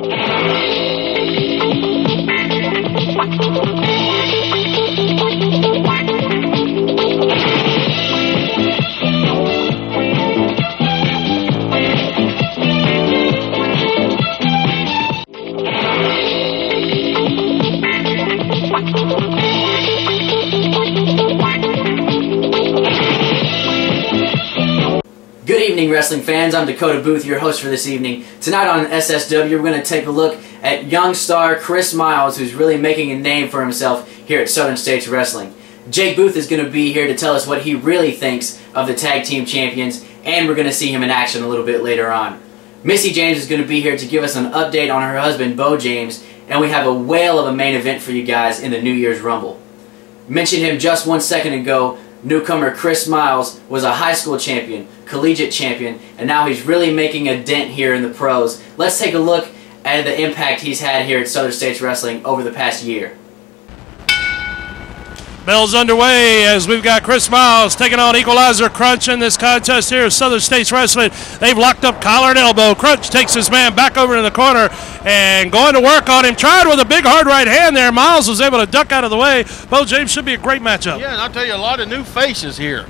Good evening, wrestling fans. I'm Dakota Booth, your host for this evening. Tonight on SSW, we're going to take a look at young star Chris Miles, who's really making a name for himself here at Southern States Wrestling. Jake Booth is going to be here to tell us what he really thinks of the tag team champions, and we're going to see him in action a little bit later on. Misty James is going to be here to give us an update on her husband, Beau James, and we have a whale of a main event for you guys in the New Year's Rumble. Mentioned him just 1 second ago. Newcomer Chris Miles was a high school champion, collegiate champion, and now he's really making a dent here in the pros. Let's take a look at the impact he's had here at Southern States Wrestling over the past year. Bell's underway as we've got Chris Miles taking on Equalizer Crunch in this contest here at Southern States Wrestling. They've locked up collar and elbow. Crunch takes his man back over in the corner and going to work on him. Tried with a big hard right hand there. Miles was able to duck out of the way. Beau James should be a great matchup. Yeah, and I'll tell you, a lot of new faces here.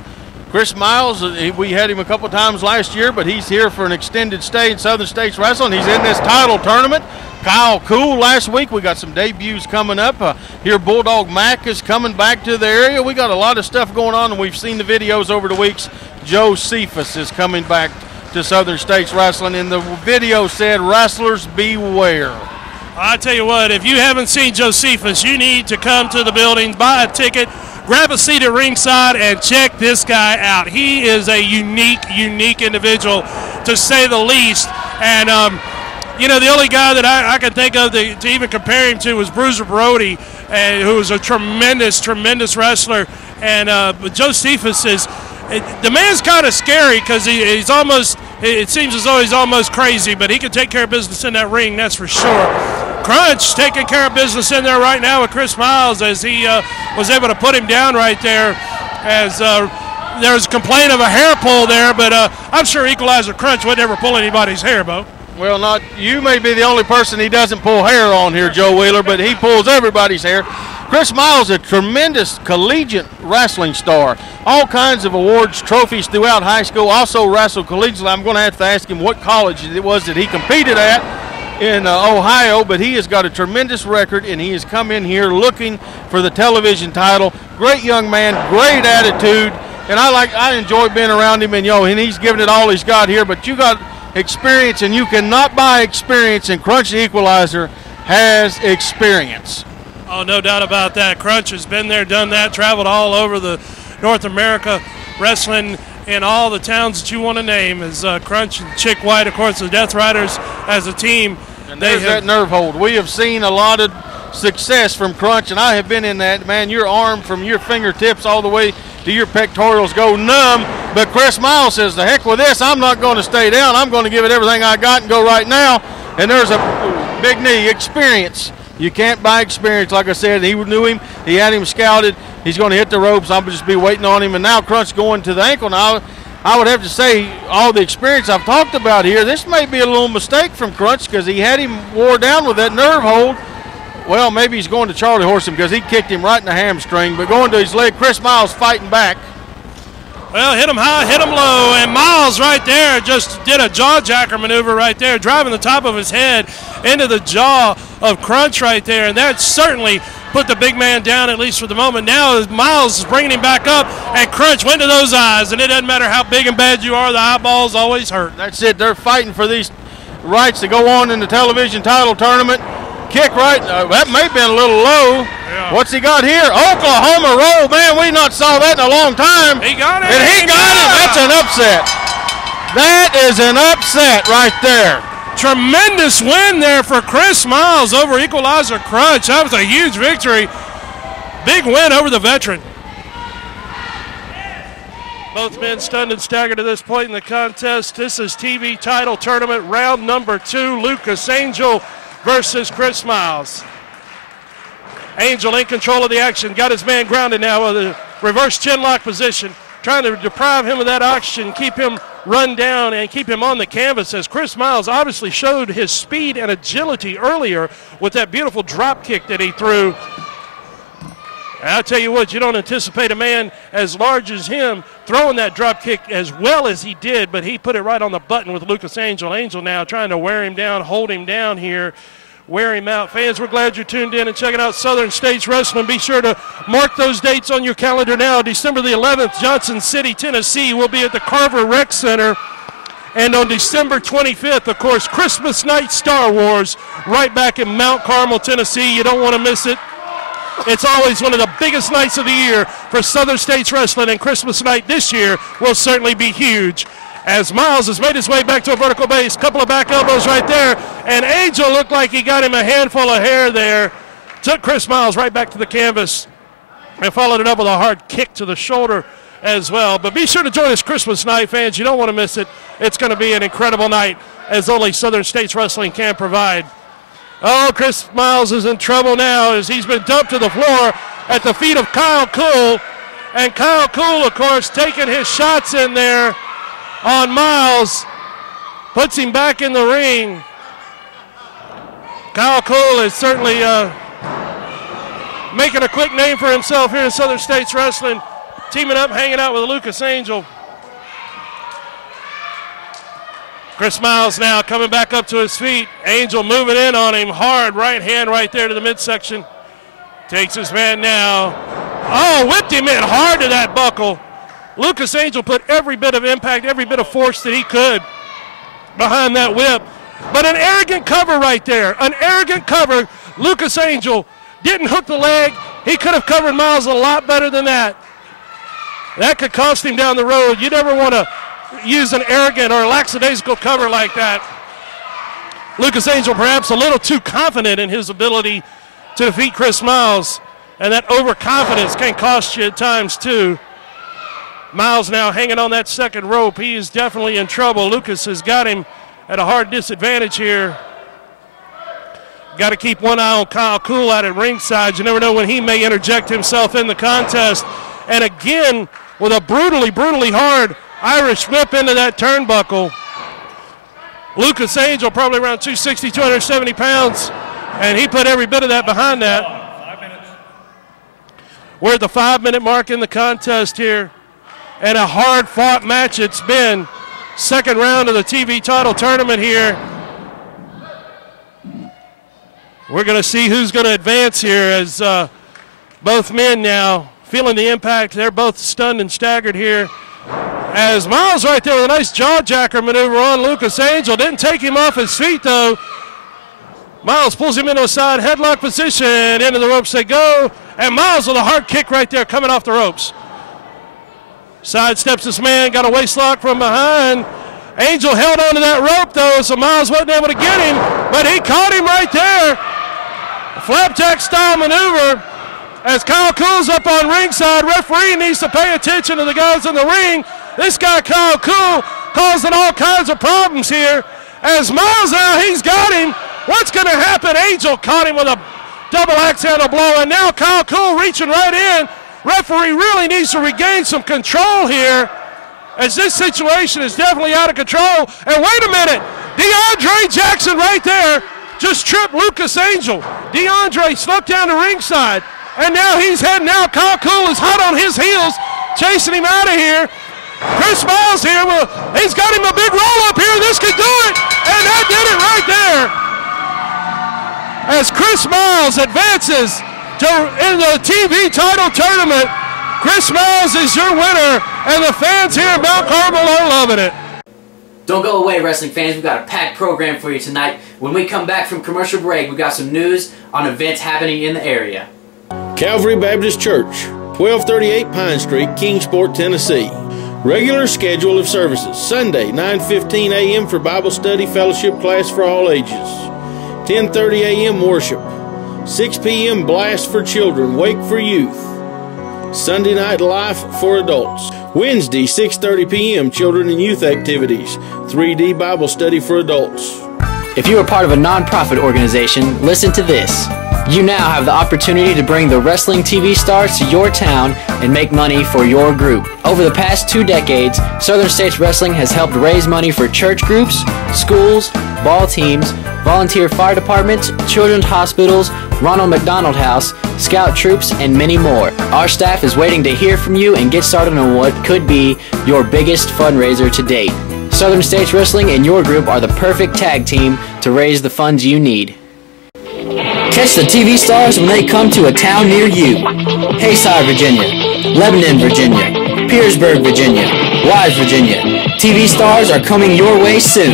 Chris Miles, we had him a couple times last year, but he's here for an extended stay in Southern States Wrestling. He's in this title tournament. Kyle Cool last week. We got some debuts coming up. Here Bulldog Mac is coming back to the area. We got a lot of stuff going on, and we've seen the videos over the weeks. Joe Cephas is coming back to Southern States Wrestling, and the video said, "Wrestlers beware." I tell you what, if you haven't seen Joe Cephas, you need to come to the building, buy a ticket, grab a seat at ringside, and check this guy out. He is a unique individual, to say the least. And you know, the only guy that I can think of to even compare him to was Bruiser Brody, who was a tremendous wrestler. And but Joe Cephas is, the man's kind of scary because he's almost, it seems as though he's almost crazy, but he can take care of business in that ring, that's for sure. Crunch taking care of business in there right now with Chris Miles as he was able to put him down right there, as there was a complaint of a hair pull there, but I'm sure Equalizer Crunch would never pull anybody's hair, Bo. Well, not you may be the only person he doesn't pull hair on here, Joe Wheeler, but he pulls everybody's hair. Chris Miles, a tremendous collegiate wrestling star. All kinds of awards, trophies throughout high school. Also wrestled collegiately. I'm going to have to ask him what college it was that he competed at in Ohio, but he has got a tremendous record, and he has come in here looking for the television title. Great young man, great attitude, and I enjoy being around him, and and he's giving it all he's got here. But you got experience, and you cannot buy experience, and Crunch the Equalizer has experience. Oh, no doubt about that. Crunch has been there, done that, traveled all over the North America, wrestling in all the towns that you want to name. As Crunch and Chick White, of course, the Death Riders as a team. And there's that nerve hold. We have seen a lot of success from Crunch, and I have been in that. Man, your arm from your fingertips all the way to your pectorals go numb. But Chris Miles says, the heck with this, I'm not going to stay down. I'm going to give it everything I got and go right now. And there's a big knee, experience. You can't buy experience. Like I said, he knew him. He had him scouted. He's going to hit the ropes. I'll just be waiting on him. And now Crunch going to the ankle. Now, I would have to say, all the experience I've talked about here, this may be a little mistake from Crunch because he had him wore down with that nerve hold. Well, maybe he's going to Charlie horse him because he kicked him right in the hamstring. But going to his leg, Chris Miles fighting back. Well, hit him high, hit him low, and Miles right there just did a jaw jacker maneuver right there, driving the top of his head into the jaw of Crunch right there, and that certainly put the big man down, at least for the moment. Now Miles is bringing him back up, and Crunch went to those eyes, and it doesn't matter how big and bad you are, the eyeballs always hurt. That's it. They're fighting for these rights to go on in the television title tournament. Kick right, that may have been a little low. Yeah. What's he got here? Oklahoma roll, man, we not saw that in a long time. He got it. And he got it. That's an upset. That is an upset right there. Tremendous win there for Chris Miles over Equalizer Crunch. That was a huge victory. Big win over the veteran. Both men stunned and staggered to this point in the contest. This is TV title tournament round number 2. Lucas Angel versus Chris Miles. Angel in control of the action. Got his man grounded now with a reverse chin lock position. Trying to deprive him of that oxygen, keep him run down and keep him on the canvas, as Chris Miles obviously showed his speed and agility earlier with that beautiful drop kick that he threw. And I'll tell you what, you don't anticipate a man as large as him throwing that drop kick as well as he did, but he put it right on the button with Lucas Angel. Angel now trying to wear him down, hold him down here, wear him out. Fans, we're glad you're tuned in and checking out Southern States Wrestling. Be sure to mark those dates on your calendar now. December the 11th, Johnson City, Tennessee. We'll be at the Carver Rec Center. And on December 25th, of course, Christmas night Star Wars right back in Mount Carmel, Tennessee. You don't want to miss it. It's always one of the biggest nights of the year for Southern States Wrestling, and Christmas night this year will certainly be huge. As Miles has made his way back to a vertical base, couple of back elbows right there, and Angel looked like he got him a handful of hair there. Took Chris Miles right back to the canvas and followed it up with a hard kick to the shoulder as well. But be sure to join us Christmas night, fans. You don't want to miss it. It's going to be an incredible night, as only Southern States Wrestling can provide. Oh, Chris Miles is in trouble now as he's been dumped to the floor at the feet of Kyle Cool. And Kyle Cool, of course, taking his shots in there on Miles, puts him back in the ring. Kyle Cool is certainly making a quick name for himself here in Southern States Wrestling, teaming up, hanging out with Lucas Angel. Chris Miles now coming back up to his feet. Angel moving in on him hard, right hand right there to the midsection. Takes his man now. Oh, whipped him in hard to that buckle. Lucas Angel put every bit of impact, every bit of force that he could behind that whip. But an arrogant cover right there, an arrogant cover. Lucas Angel didn't hook the leg. He could have covered Miles a lot better than that. That could cost him down the road. You never want to use an arrogant or lackadaisical cover like that. Lucas Angel perhaps a little too confident in his ability to defeat Chris Miles, and that overconfidence can cost you at times too. Miles now hanging on that second rope. He is definitely in trouble. Lucas has got him at a hard disadvantage here. Got to keep one eye on Kyle Cool out at ringside. You never know when he may interject himself in the contest. And again, with a brutally hard Irish whip into that turnbuckle. Lucas Angel probably around 260, 270 pounds, and he put every bit of that behind that. We're at the 5-minute mark in the contest here, and a hard-fought match it's been. Second round of the TV title tournament here. We're going to see who's going to advance here, as both men now feeling the impact. They're both stunned and staggered here. As Miles right there with a nice jaw-jacker maneuver on Lucas Angel. Didn't take him off his feet, though. Miles pulls him into a side headlock position. Into the ropes they go. And Miles with a hard kick right there coming off the ropes. Sidesteps this man. Got a waist lock from behind. Angel held onto that rope, though, so Miles wasn't able to get him. But he caught him right there. A flapjack-style maneuver. As Kyle Cool's up on ringside, referee needs to pay attention to the guys in the ring. This guy, Kyle Cool, causing all kinds of problems here. As Miles now, he's got him. What's going to happen? Angel caught him with a double axe handle blow, and now Kyle Cool reaching right in. Referee really needs to regain some control here, as this situation is definitely out of control. And wait a minute, DeAndre Jackson right there just tripped Lucas Angel. DeAndre snuck down to ringside. And now he's heading out. Kyle Cool is hot on his heels, chasing him out of here. Chris Miles here, he's got him a big roll up here. This could do it, and that did it right there. As Chris Miles advances in the TV title tournament, Chris Miles is your winner, and the fans here in Mount Carmel are loving it. Don't go away, wrestling fans. We've got a packed program for you tonight. When we come back from commercial break, we've got some news on events happening in the area. Calvary Baptist Church, 1238 Pine Street, Kingsport, Tennessee. Regular schedule of services: Sunday, 9:15 a.m. for Bible study fellowship class for all ages. 10:30 a.m. worship. 6 p.m. blast for children, wake for youth. Sunday night life for adults. Wednesday, 6:30 p.m. children and youth activities. 3D Bible study for adults. If you are part of a non-profit organization, listen to this. You now have the opportunity to bring the wrestling TV stars to your town and make money for your group. Over the past 2 decades, Southern States Wrestling has helped raise money for church groups, schools, ball teams, volunteer fire departments, children's hospitals, Ronald McDonald House, scout troops, and many more. Our staff is waiting to hear from you and get started on what could be your biggest fundraiser to date. Southern States Wrestling and your group are the perfect tag team to raise the funds you need. Catch the TV stars when they come to a town near you. Hayside, Virginia, Lebanon, Virginia, Petersburg, Virginia, Wise, Virginia. TV stars are coming your way soon.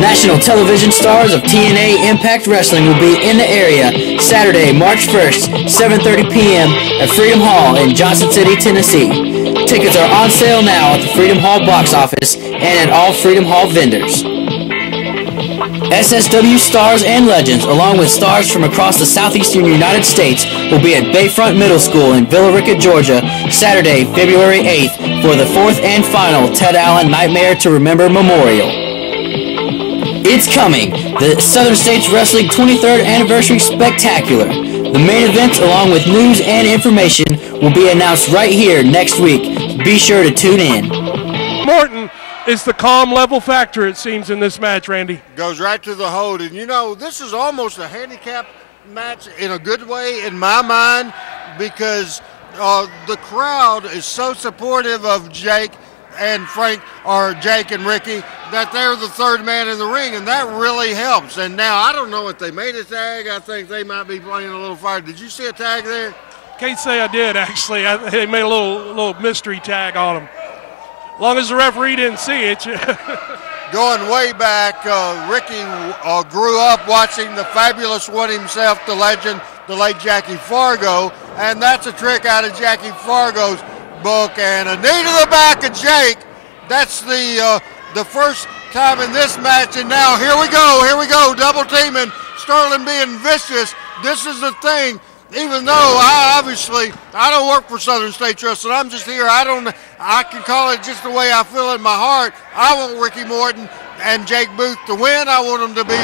National television stars of TNA Impact Wrestling will be in the area Saturday, March 1st, 7:30 p.m. at Freedom Hall in Johnson City, Tennessee. Tickets are on sale now at the Freedom Hall box office and at all Freedom Hall vendors. SSW stars and legends, along with stars from across the southeastern United States, will be at Bayfront Middle School in Villa Rica, Georgia, Saturday, February 8th for the 4th and final Ted Allen Nightmare to Remember Memorial. It's coming, the Southern States Wrestling 23rd Anniversary Spectacular. The main events, along with news and information, will be announced right here next week. Be sure to tune in. Morton is the calm level factor, it seems, in this match, Randy. Goes right to the hold. And, you know, this is almost a handicap match in a good way in my mind because the crowd is so supportive of Jake and Frank, or Jake and Ricky, that they're the third man in the ring, and that really helps. And now, I don't know if they made a tag. I think they might be playing a little fire. Did you see a tag there? Can't say I did, actually. They made a little mystery tag on them. As long as the referee didn't see it. Going way back, Ricky grew up watching the fabulous one himself, the legend, the late Jackie Fargo, and that's a trick out of Jackie Fargo's book. And a knee to the back of Jake. That's the first time in this match, and now here we go, double teaming, Sterling being vicious. This is the thing. Even though I don't work for Southern States Wrestling, I'm just here. I can call it just the way I feel in my heart. I want Ricky Morton and Jake Booth to win. I want them to be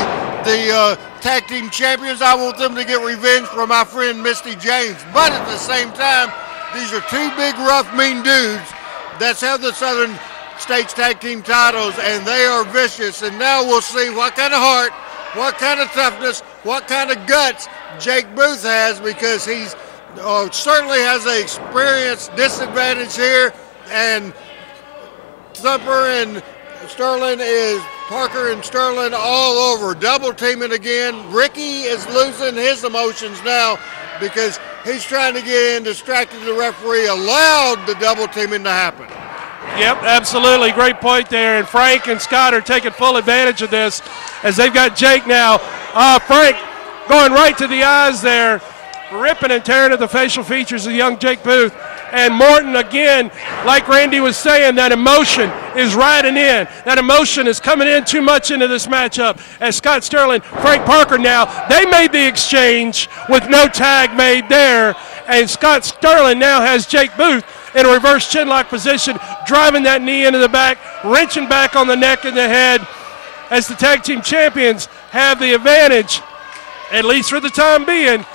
the tag team champions. I want them to get revenge for my friend Misty James. But at the same time, these are two big, rough, mean dudes that's held the Southern States tag team titles, and they are vicious. And now we'll see what kind of heart, what kind of toughness, what kind of guts Jake Booth has, because he's certainly has an experience disadvantage here, and Thumper and Sterling is Parker and Sterling all over, double teaming again. Ricky is losing his emotions now because he's trying to get in, distracted the referee, allowed the double teaming to happen. Yep, absolutely. Great point there. And Frank and Scott are taking full advantage of this as they've got Jake now. Frank going right to the eyes there, ripping and tearing at the facial features of young Jake Booth. And Morton, again, like Randy was saying, that emotion is riding in. That emotion is coming in too much into this matchup. As Scott Sterling, Frank Parker now, they made the exchange with no tag made there. And Scott Sterling now has Jake Booth in a reverse chinlock position, driving that knee into the back, wrenching back on the neck and the head, as the tag team champions have the advantage, at least for the time being.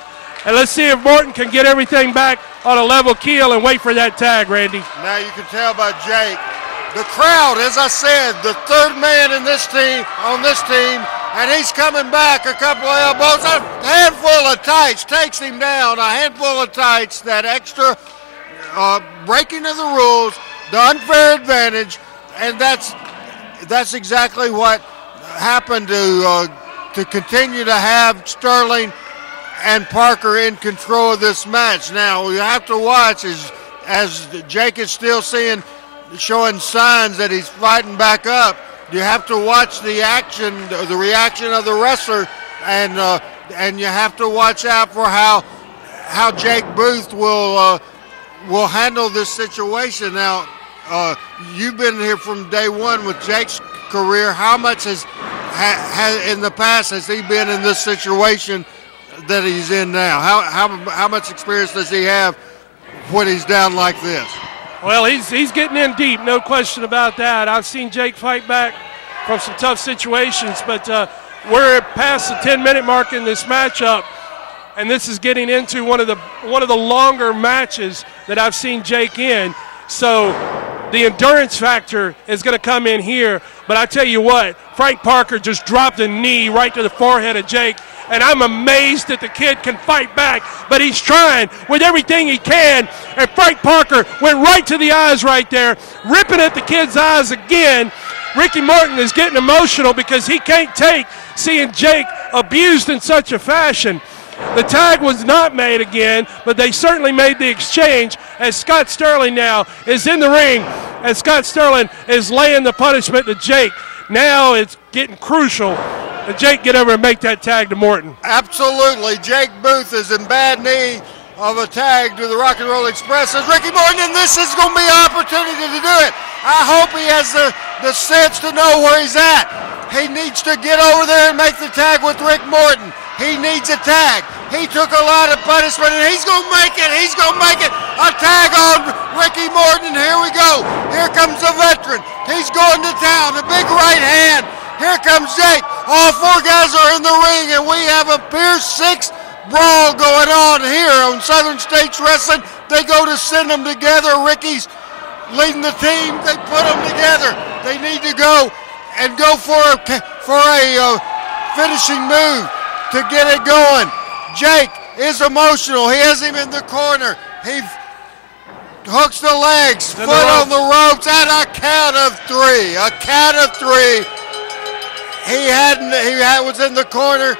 And let's see if Morton can get everything back on a level keel and wait for that tag, Randy. Now you can tell by Jake. The crowd, as I said, the third man in this team, on this team, and he's coming back, a couple of elbows, a handful of tights, takes him down, a handful of tights, that extra breaking of the rules, the unfair advantage, and that's exactly what happened to continue to have Sterling and Parker in control of this match. Now you have to watch as Jake is still showing signs that he's fighting back up. You have to watch the reaction of the wrestler, and you have to watch out for how Jake Booth will handle this situation. Now, you've been here from day one with Jake's career. How much has in the past has he been in this situation that he's in now? How much experience does he have when he's down like this? Well, he's getting in deep, no question about that. I've seen Jake fight back from some tough situations, but we're past the 10-minute mark in this matchup, and this is getting into one of the longer matches that I've seen Jake in. So the endurance factor is going to come in here. But I tell you what, Frank Parker just dropped a knee right to the forehead of Jake, and I'm amazed that the kid can fight back, but he's trying with everything he can, and Frank Parker went right to the eyes right there, ripping at the kid's eyes again. Ricky Morton is getting emotional because he can't take seeing Jake abused in such a fashion. The tag was not made again, but they certainly made the exchange as Scott Sterling now is in the ring, and Scott Sterling is laying the punishment to Jake. Now it's getting crucial that Jake get over and make that tag to Morton. Absolutely. Jake Booth is in bad need of a tag to the Rock and Roll Express as Ricky Morton, and this is going to be an opportunity to do it. I hope he has the sense to know where he's at. He needs to get over there and make the tag with Rick Morton. He needs a tag. He took a lot of punishment, and he's going to make it. He's going to make it. A tag on Ricky Morton. Here we go. Here comes the veteran. He's going to town. A big right hand. Here comes Jake. All four guys are in the ring, and we have a Pier 6 brawl going on here on Southern States Wrestling. They go to send them together. Ricky's leading the team. They put them together. They need to go and go for a finishing move to get it going. Jake is emotional. He has him in the corner. He hooks the legs, foot on the ropes, at a count of three. A count of three. He was in the corner,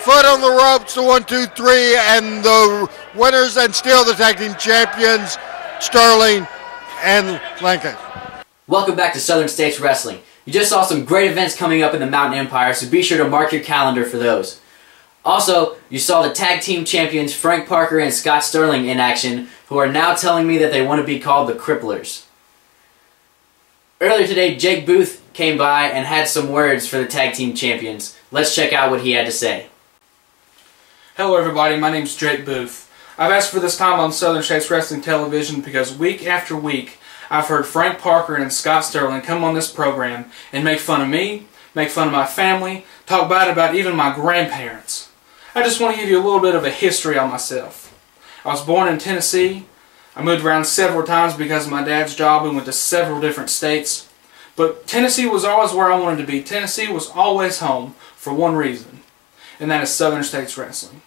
foot on the ropes, the 1, 2, 3, and the winners and still the tag team champions, Sterling and Lincoln. Welcome back to Southern States Wrestling. You just saw some great events coming up in the Mountain Empire, so be sure to mark your calendar for those. Also, you saw the tag team champions Frank Parker and Scott Sterling in action, who are now telling me that they want to be called the Cripplers. Earlier today, Jake Booth came by and had some words for the tag team champions. Let's check out what he had to say. Hello everybody, my name's Jake Booth. I've asked for this time on Southern States Wrestling Television because week after week I've heard Frank Parker and Scott Sterling come on this program and make fun of me, make fun of my family, talk bad about even my grandparents. I just want to give you a little bit of a history on myself. I was born in Tennessee. I moved around several times because of my dad's job and went to several different states. But Tennessee was always where I wanted to be. Tennessee was always home for one reason, and that is Southern States Wrestling.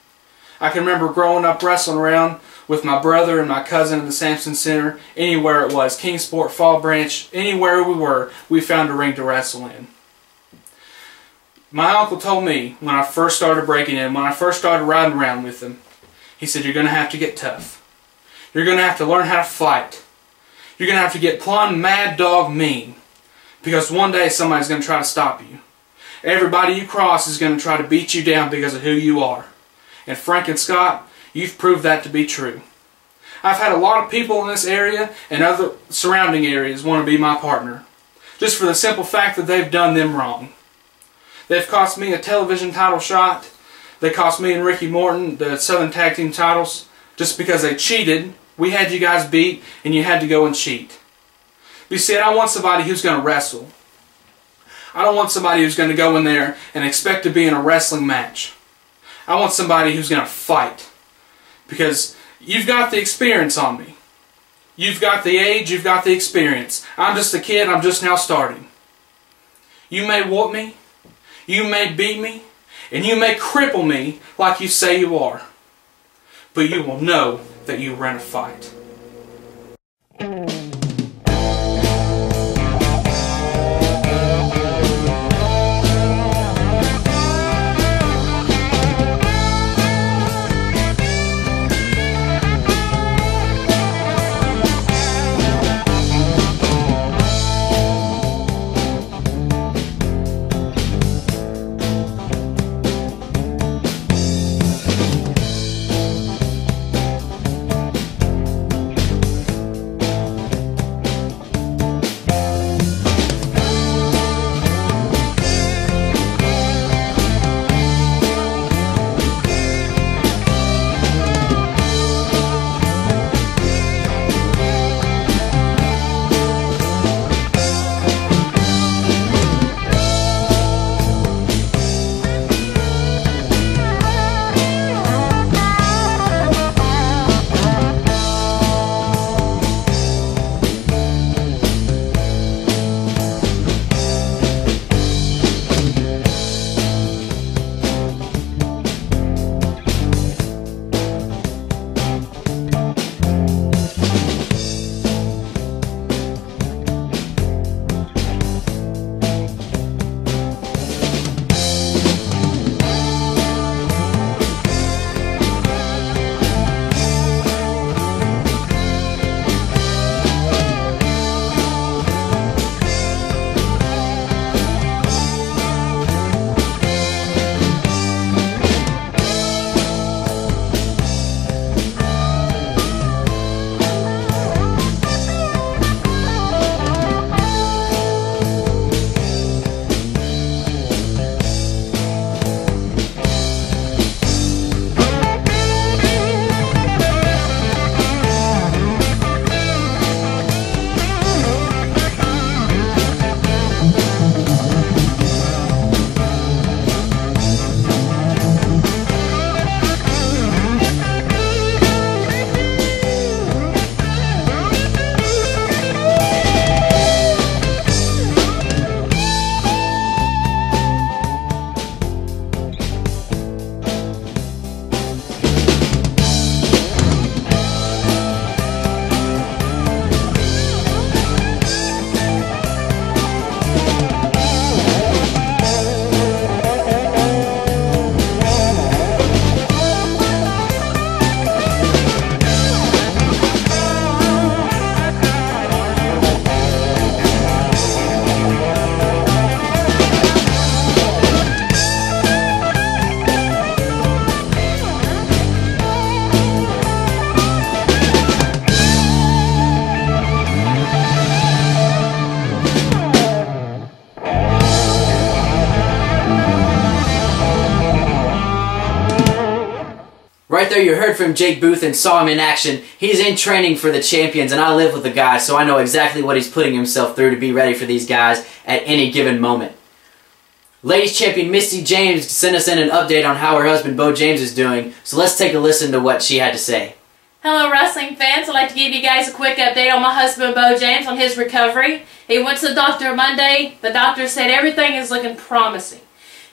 I can remember growing up wrestling around with my brother and my cousin in the Sampson Center, anywhere it was, Kingsport, Fall Branch, anywhere we were, we found a ring to wrestle in. My uncle told me when I first started breaking in, when I first started riding around with him, he said, you're going to have to get tough. You're going to have to learn how to fight. You're going to have to get plumb mad dog mean. Because one day somebody's going to try to stop you. Everybody you cross is going to try to beat you down because of who you are. And Frank and Scott, you've proved that to be true. I've had a lot of people in this area and other surrounding areas want to be my partner. Just for the simple fact that they've done them wrong. They've cost me a television title shot. They cost me and Ricky Morton the Southern Tag Team titles just because they cheated. We had you guys beat and you had to go and cheat. But you see, I want somebody who's going to wrestle. I don't want somebody who's going to go in there and expect to be in a wrestling match. I want somebody who's going to fight. Because you've got the experience on me. You've got the age, you've got the experience. I'm just a kid, I'm just now starting. You may whoop me. You may beat me, and you may cripple me like you say you are, but you will know that you ran a fight. Right there you heard from Jake Booth and saw him in action. He's in training for the Champions, and I live with the guys, so I know exactly what he's putting himself through to be ready for these guys at any given moment. Ladies Champion Misty James sent us in an update on how her husband Beau James is doing, so let's take a listen to what she had to say. Hello wrestling fans, I'd like to give you guys a quick update on my husband Beau James on his recovery. He went to the doctor Monday. The doctor said everything is looking promising.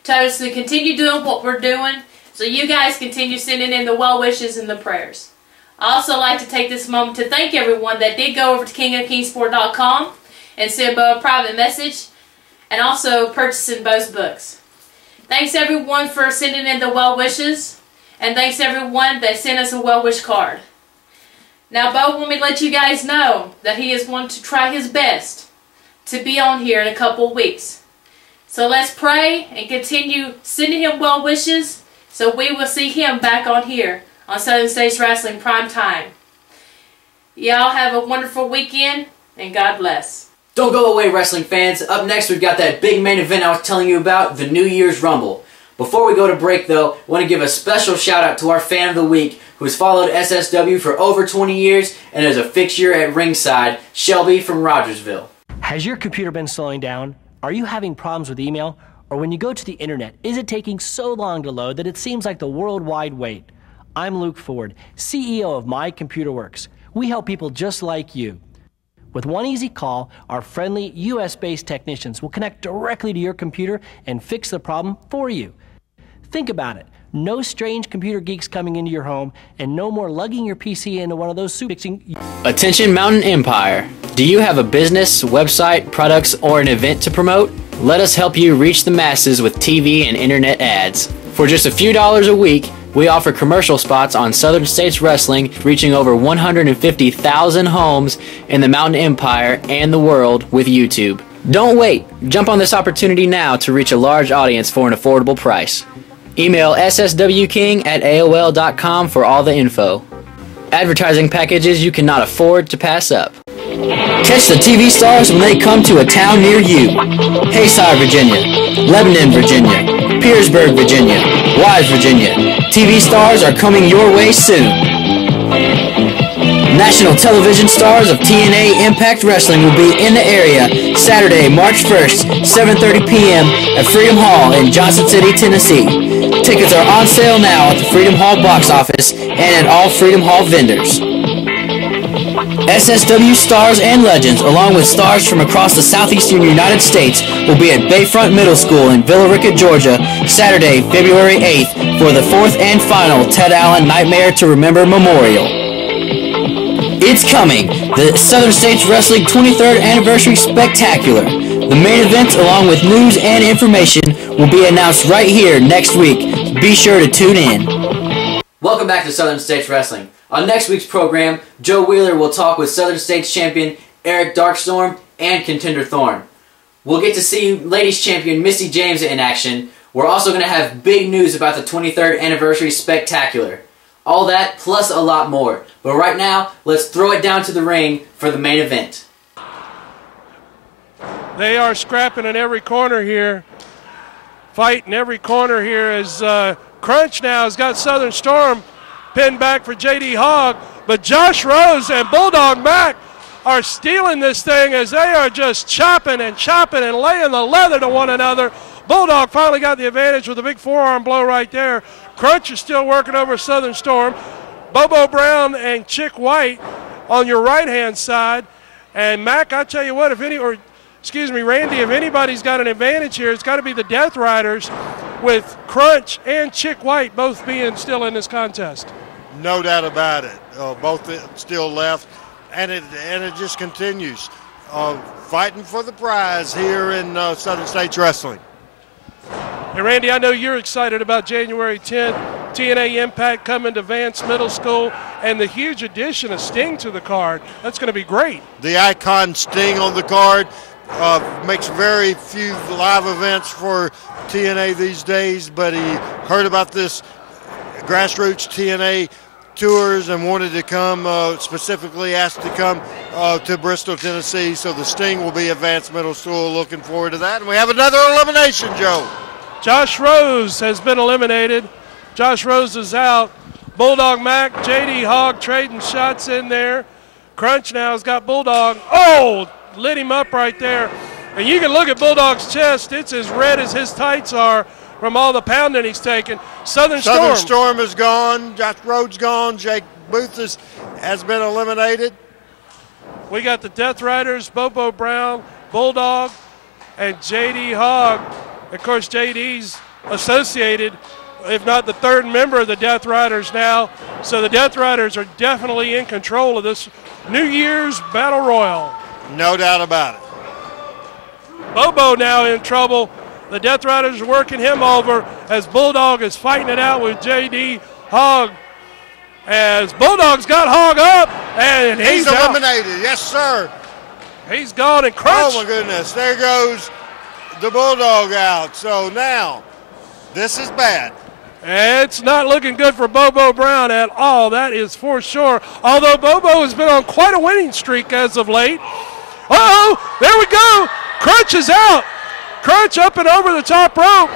Told us to continue doing what we're doing, so you guys continue sending in the well wishes and the prayers. I also like to take this moment to thank everyone that did go over to kingofkingsport.com and send Beau a private message, and also purchasing Beau's books. Thanks everyone for sending in the well wishes, and thanks everyone that sent us a well wish card. Now Beau wanted me to let you guys know that he is going to try his best to be on here in a couple weeks. So let's pray and continue sending him well wishes so we will see him back on here on Southern States Wrestling Prime Time. Y'all have a wonderful weekend and God bless. Don't go away, wrestling fans. Up next we've got that big main event I was telling you about, the New Year's Rumble. Before we go to break though, I want to give a special shout out to our fan of the week who has followed SSW for over 20 years and is a fixture at ringside, Shelby from Rogersville. Has your computer been slowing down? Are you having problems with email? Or when you go to the internet, is it taking so long to load that it seems like the worldwide wait? I'm Luke Ford, CEO of My Computer Works. We help people just like you. With one easy call, our friendly US-based technicians will connect directly to your computer and fix the problem for you. Think about it. No strange computer geeks coming into your home, and no more lugging your PC into one of those fixing. Attention Mountain Empire. Do you have a business, website, products, or an event to promote? Let us help you reach the masses with TV and internet ads. For just a few dollars a week, we offer commercial spots on Southern States Wrestling, reaching over 150,000 homes in the Mountain Empire and the world with YouTube. Don't wait. Jump on this opportunity now to reach a large audience for an affordable price. Email sswking@aol.com for all the info. Advertising packages you cannot afford to pass up. Catch the TV stars when they come to a town near you. Hayside, Virginia. Lebanon, Virginia. Petersburg, Virginia. Wise, Virginia. TV stars are coming your way soon. National television stars of TNA Impact Wrestling will be in the area Saturday, March 1st, 7:30 p.m. at Freedom Hall in Johnson City, Tennessee. Tickets are on sale now at the Freedom Hall box office and at all Freedom Hall vendors. SSW stars and legends, along with stars from across the southeastern United States, will be at Bayfront Middle School in Villa Rica, Georgia, Saturday, February 8th for the 4th and final Ted Allen Nightmare to Remember Memorial. It's coming, the Southern States Wrestling 23rd Anniversary Spectacular. The main event, along with news and information, will be announced right here next week. Be sure to tune in. Welcome back to Southern States Wrestling. On next week's program, Joe Wheeler will talk with Southern States Champion Eric Darkstorm and Contender Thorne. We'll get to see Ladies Champion Misty James in action. We're also going to have big news about the 23rd Anniversary Spectacular. All that plus a lot more. But right now, let's throw it down to the ring for the main event. They are scrapping in every corner here. Fight in every corner here as Crunch now has got Southern Storm pinned back for J.D. Hogg. But Josh Rose and Bulldog Mac are stealing this thing as they are just chopping and laying the leather to one another. Bulldog finally got the advantage with a big forearm blow right there. Crunch is still working over Southern Storm. Bobo Brown and Chick White on your right-hand side. And Mac, I tell you what, Randy, if anybody's got an advantage here, it's got to be the Death Riders with Crunch and Chick White both being still in this contest. No doubt about it. Both still left, and it just continues. Fighting for the prize here in Southern States Wrestling. Hey, Randy, I know you're excited about January 10th, TNA Impact coming to Vance Middle School, and the huge addition of Sting to the card. That's going to be great. The icon Sting on the card makes very few live events for TNA these days, but he heard about this grassroots TNA tours and wanted to come, specifically asked to come to Bristol, Tennessee. So the Sting will be at Vance Middle School. Looking forward to that. And we have another elimination, Joe. Josh Rose has been eliminated. Josh Rose is out. Bulldog Mac, J.D. Hogg trading shots in there. Crunch now has got Bulldog. Oh, lit him up right there. And you can look at Bulldog's chest. It's as red as his tights are from all the pounding he's taken. Southern Storm is gone. Josh Rhodes gone. Jake Booth has been eliminated. We got the Death Riders, Bobo Brown, Bulldog, and J.D. Hogg. Of course, J.D.'s associated, if not the third member of the Death Riders now. So the Death Riders are definitely in control of this New Year's Battle Royal. No doubt about it. Bobo now in trouble. The Death Riders are working him over as Bulldog is fighting it out with J.D. Hogg. As Bulldog's got Hogg up, and he's eliminated. Out. Yes, sir. He's gone, and Crunch. Oh, my goodness. There goes the Bulldog out. So now, this is bad. It's not looking good for Bobo Brown at all. That is for sure. Although Bobo has been on quite a winning streak as of late. Uh-oh, there we go. Crunch is out. Crunch up and over the top rope.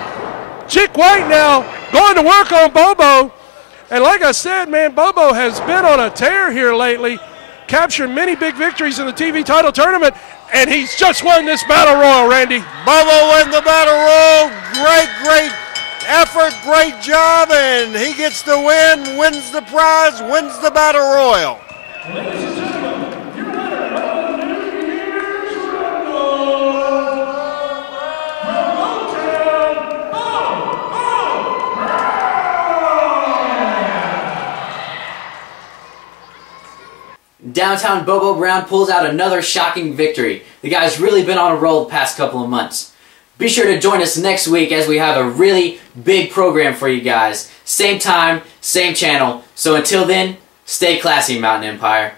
Chick White now going to work on Bobo. And like I said, man, Bobo has been on a tear here lately, captured many big victories in the TV title tournament, and he's just won this Battle Royal, Randy. Bobo won the Battle Royal. Great effort, great job, and he gets the win, wins the prize, wins the Battle Royal. Downtown Bobo Brown pulls out another shocking victory. The guy's really been on a roll the past couple of months. Be sure to join us next week as we have a really big program for you guys. Same time, same channel. So until then, stay classy, Mountain Empire.